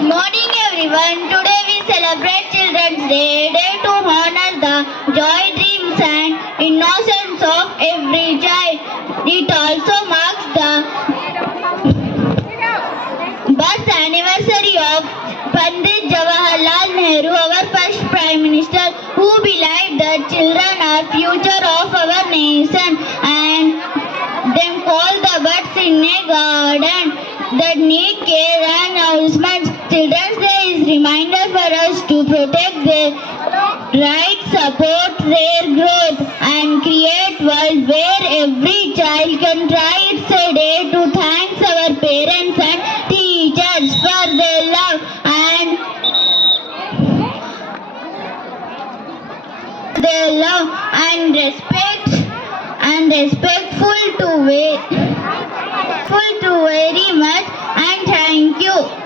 Good morning everyone. Today we celebrate Children's Day, day to honor the joy, dreams and innocence of every child. It also marks the birth anniversary of Pandit Jawaharlal Nehru, our first Prime Minister, who believed that children are future of our nation and them call the birds in a garden that need care and nourishment. Children's Day is reminder for us to protect their rights, support their growth and create world where every child can try. It's a day to thank our parents and teachers for their love and respectful to very much and thank you.